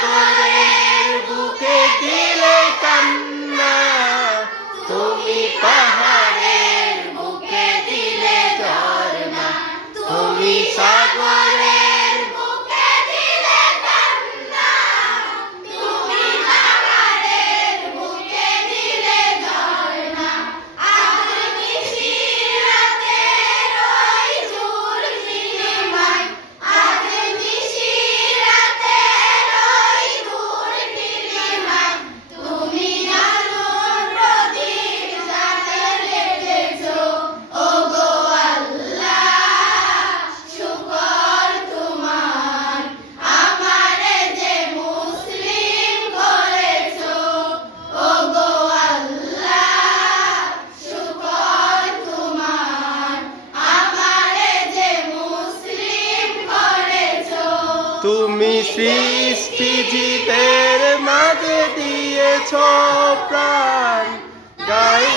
সাগরের বুকে দিলে কান্না, তুমি পাহাড়ের বুকে দিলে ঝরনা, তুমি সাগরের বুকে দিলে কান্না, তুমি পাহাড়ের বুকে দিলে ঝরনা। আজ নিশিরাতের ওই দূর নীলিমায়, আজ নিশিরাতের ওই দূর নীলিমায়, তুমি আলোর প্রদীপ জ্বালিয়ে রেখেছো। ওগো আল্লাহ, শুকর তোমার, আমারে যে মুসলিম করেছো। ওগো আল্লাহ, শুকর তোমার, আমারে যে মুসলিম করেছো। তুমি সৃষ্টি জীবের মাঝে দিয়েছো প্রাণ, গায়ে